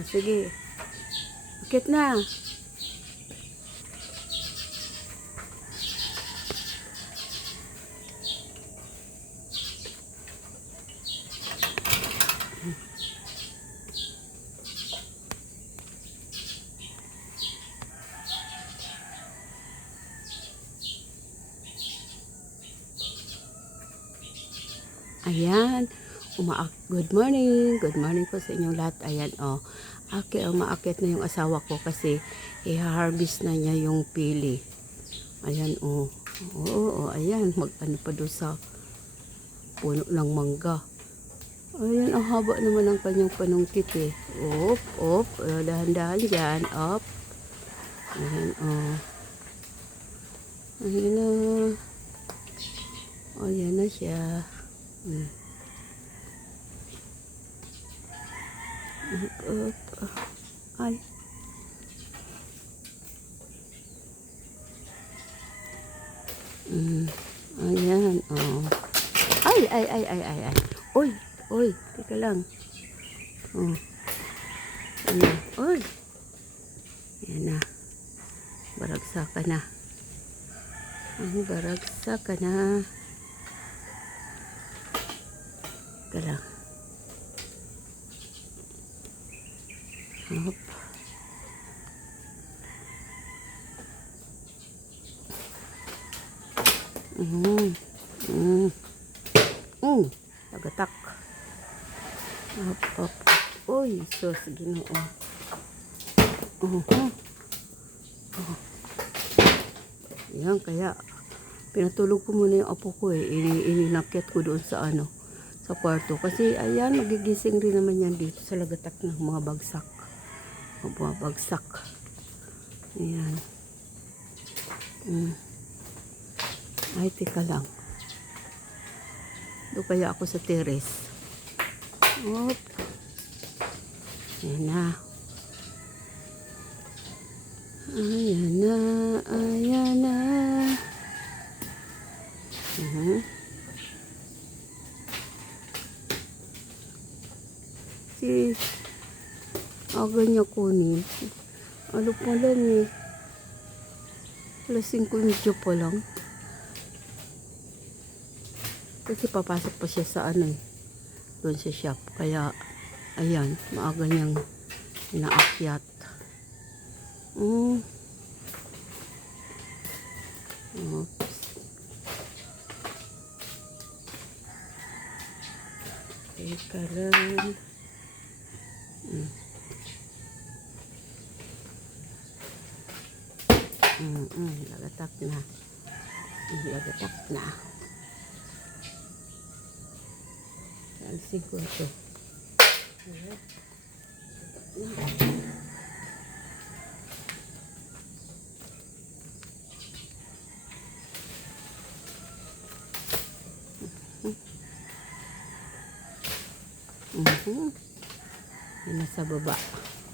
Oh, sige. Akit na. Ayan. Good morning. Good morning po sa inyong lahat. Ayan, oh. Umaakit na yung asawa ko kasi i-harvest na niya yung pili. Ayan, oh. Oo, ayan. Mag-ano pa doon sa puno ng mangga. Ayan, ang haba naman ng kanyang panungkit eh. Op. Dahan-dahan dyan. Op. Ayan, oh. Ayan na. Ayan na siya. Ay. Ayan, oh. Ay. Oy, teka lang. Oh. Ayan, oy. Ayan na. Baragsakan na. Baragsakan na. Teka lang. Hop. Nagatak. Hop. Uy, sus, Ginoo. Yan, kaya pinatulog ko muna yung apo ko eh. Ininakit ko doon sa sa kwarto. Kasi ayan, magigising rin naman yan dito sa lagatak ng mga bagsak. Mga bagsak. Ayan. Ay, teka lang. Doon kaya ako sa terrace. Hop. Ayan na. Ayan na. Si aga niya kunin. Ano pa lang eh. Alas 5:30 pa lang. Kasi papasok pa siya sa doon sa shop. Kaya, ayan, maaga niyang inaakyat. Oops. Teka lang. Lagatak na. Lagatak na. Alsin ko ito. Nasa baba.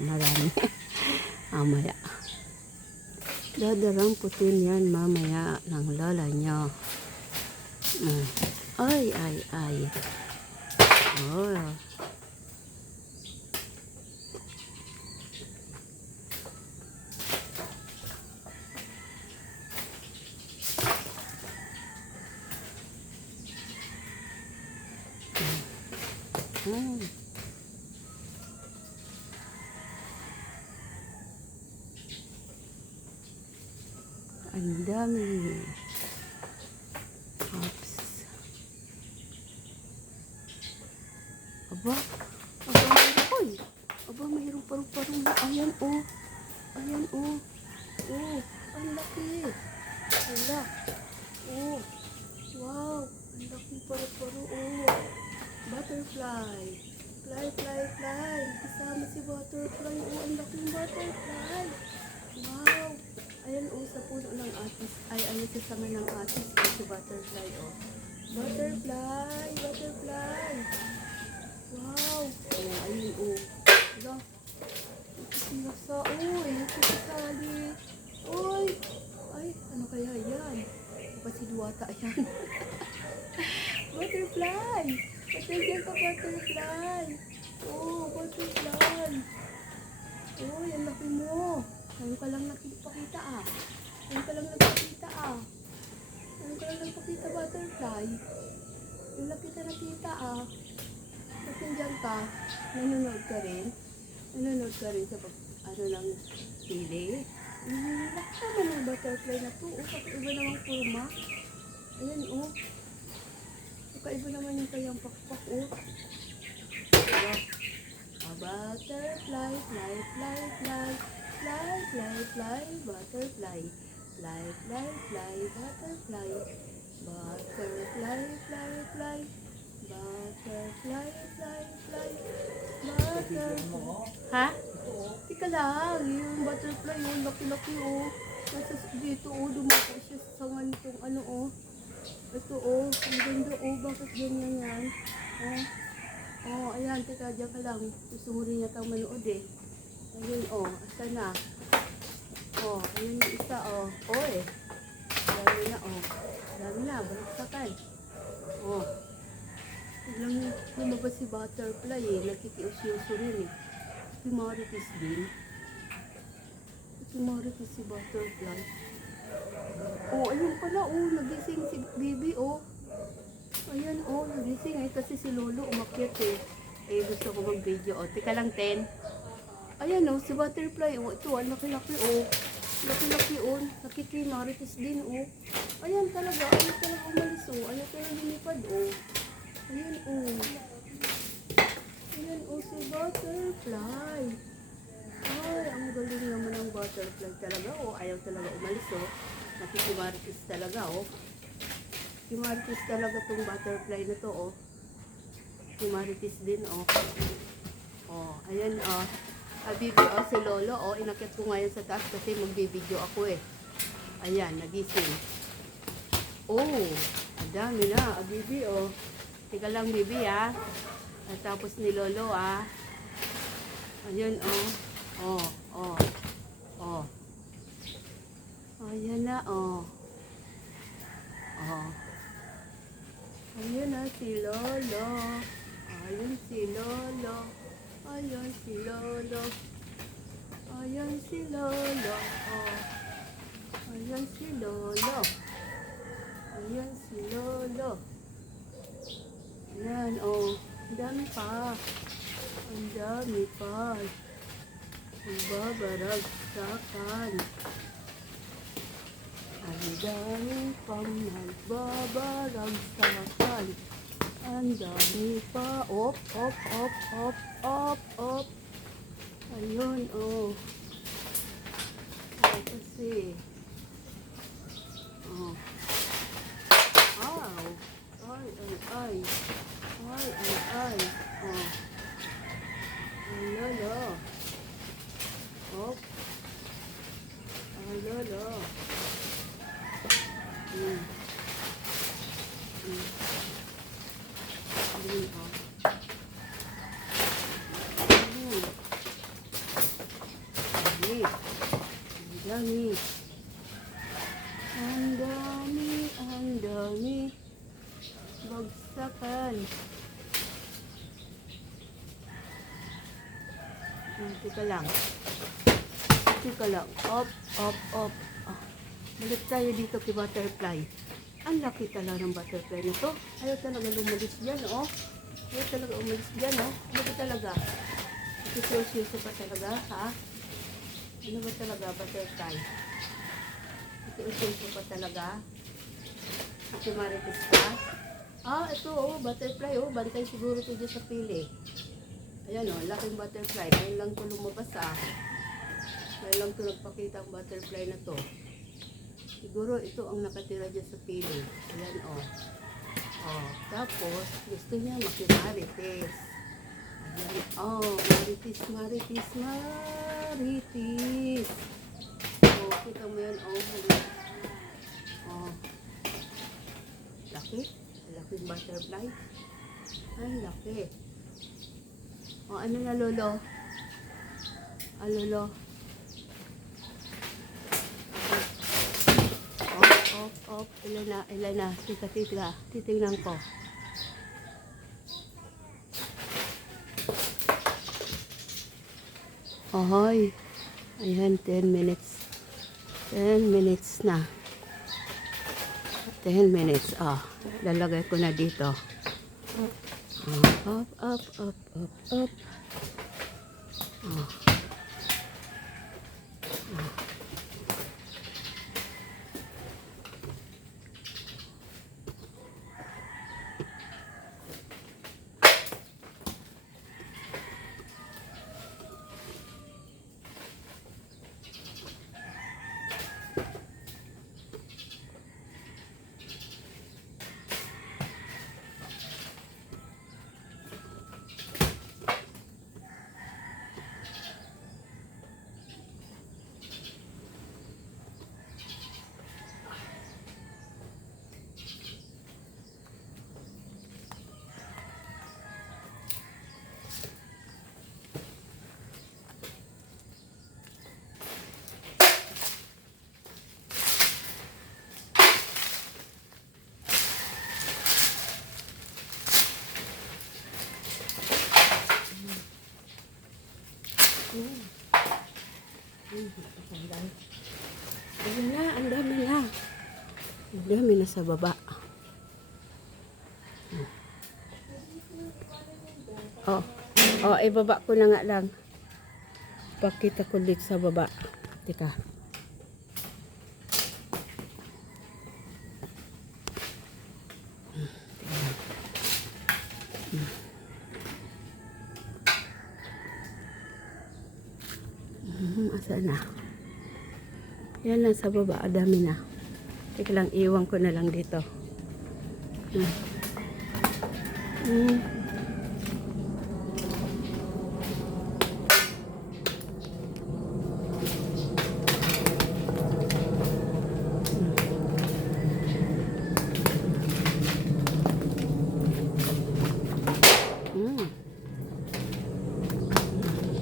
Marami. Mamaya. Dadarang putin yan mamaya ng lola niya. Ay. Oh. Ang dami. Oops. Aba, mayroong paru-parong na. Ayan, oh. Oh, ang laki. Wala. Oh, wow. Ang laking paru-paro, oh. Butterfly. Fly. Kasama si butterfly. Oh, ang laking butterfly. Wow. Ayan, oh, sa puno ng atis. Ayan sa sama ng atis. Si butterfly, oh. Butterfly. Wow. Oh, ayun, oh. Hala. Nasa, nakasali. Uy. Ay, ano kaya yan? Pasiduwata yan. Butterfly. Patay ka, butterfly. Oh, butterfly. ka lang nagpakita ah. Ngayon ka lang nagpakita ah. Ngayon ka lang nagpakita butterfly. Yung laki ka nakita ah. Ba't nandiyan ka? Nanonood ka rin? Nanonood ka rin sa ano ng pili? Tama ng butterfly na to. Oh, kakaiba namang forma. Ayan oh. Kakaiba naman yung kayang pakpak oh. Diba? A butterfly, fly, fly, fly. Fly, fly, fly, butterfly. Fly, fly, fly, butterfly. Butterfly, fly, fly. Butterfly, fly, fly. Butterfly. Ha? Tika lang, yung butterfly yung laki-laki oh. Nasa dito oh, dumako siya sa sanga nitong ano oh. Ito oh, ang ganda oh, bakit ganyan yan? Oh, oh, ayan, teka, dyan ka lang. Gusto mo rin yatang manood eh. Ayun oh, asa na? Oh, ayun yung isa oh. Oh eh. Dami na oh. Dami na, balaksakan. Oh. Biglang lumabas si butterfly eh. Nakikiusyoso rin eh. Si Marites din. Si Marites si butterfly. Oh, ayun pala oh. Nagising si baby oh. Ayan oh, nagising eh. Kasi si Lolo umakyat eh. Eh, gusto ko mag-video oh. Tika lang 10. Ayan oh, si butterfly oh. Ito, ang laki-laki oh. Laki-laki oh. Nakita yung Marites din oh. Ayan talaga. Ayaw talaga umalis oh. Ayaw talaga lumipad oh. Ayan oh. Ayan oh, si butterfly. Ay, ang galing naman ng butterfly talaga oh. Ayaw talaga umalis oh. Nakikimarites talaga oh. Kimarites talaga tong butterfly na to oh. Kimarites din oh. Oh, ayan oh. Habibi oh, si Lolo oh. Inakyat ko ngayon sa taas kasi magbibideo ako eh. Ayan, nagising. Oh, ang dami na. Habibi oh. Tika lang bibi ah. At tapos ni Lolo ah. Ayan oh. Oh, oh. Oh. Ayan na oh. Oh. Ayan na si Lolo. Ayan si Lolo. Ayan si Lolo. Ayan si Lolo. Oh. Ayan si Lolo. Ayan si Lolo. Ayan oh. Ang dami pa. Ang dami pa. Ang babaragsakan. Ang dami pang nagbabaragsakan. Ang dami pa. Op, op, op, op, op, op. Ayun, oh. Oh, kasi. Oh. Ow. Ay, ay, ay. Ay, ay, ay. Oh. Ay, lolo. Op. Ay, lolo. Hmm. Hmm. Ayun, oh. Ayun. Dami. Ang dami. Ang dami, ang dami. Bagsakan. Tika lang. Tika lang. Op, op, op. Oh. Balik tayo dito kay butterfly. Ang laki talaga ng butterfly na to. Ayaw talaga lumalis dyan, oh. Ayaw talaga umalis dyan, oh. Ano ba talaga? Ito pa talaga, ha? Ano ba talaga, butterfly? Ito pa talaga? Ito marites pa? Ah, ito, oh, butterfly, oh. Bantay siguro ito dyan sa pili. Ayan, oh, laking butterfly. Ngayon lang ito lumabas, ah. Ngayon lang ito nagpakita ang butterfly na to. Siguro ito ang nakatira dyan sa pili. Ayan oh. Oh, tapos gusto niya makimarites. Ayan oh, marites, marites, marites. Oh, kita mo yan oh. Oh. Laki. Laking butterfly. Ay, laki. Oh, ano na lolo? Ah, lolo. Op, ilan na, titignan ko. Ahoy, Ayan, 10 minutes. 10 minutes na. 10 minutes. Lalagay ko na dito. Up, up, up, up, up. Ayun na, ang dami na. Ang dami na sa baba. Ibaba ko na nga lang. Pakita ko dito sa baba. Teka. Asa na? Yan lang sa baba, dami na. Teka lang, iwan ko na lang dito.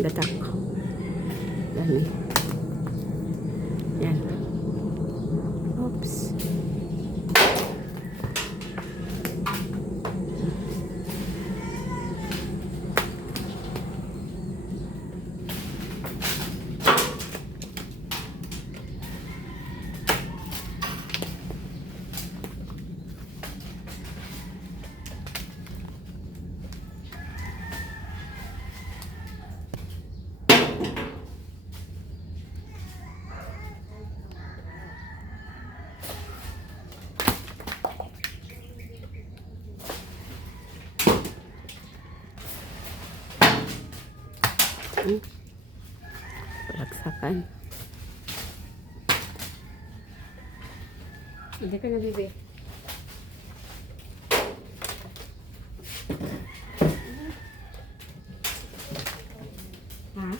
Gatak. Dami. Yan. Oops. Palaksakan. Hindi ka na, bibi. Ha?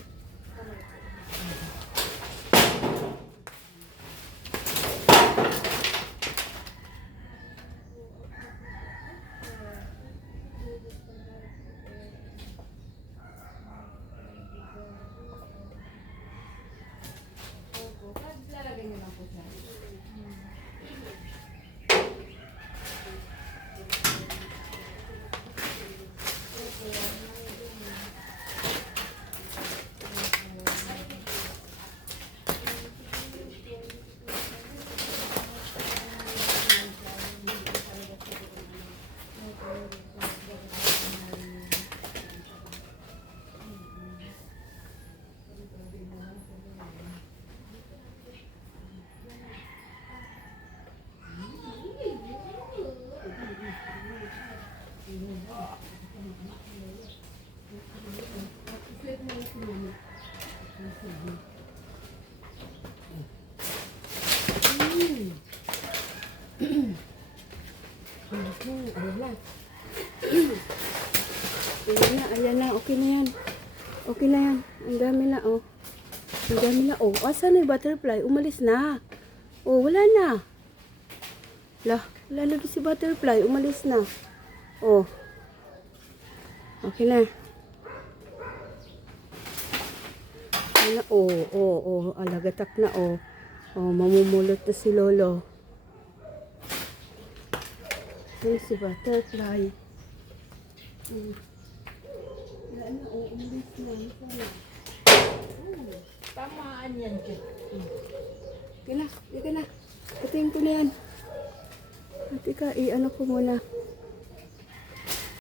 Ayan na, okay na yan. Okay na yan. Ang dami na, oh. Ang dami na, oh. Asan na yung butterfly? Umalis na. Oh, wala na. Wala na si butterfly. Umalis na. Oh. Okay na. Ano, oh. Alagatak na, oh. Oh, mamumulot na si Lolo. Ano si butterfly? Wala na, umalis na. Tamaan yan dyan. Di ka na. Patayin ko na yan. Ate ka, i-ano ko muna.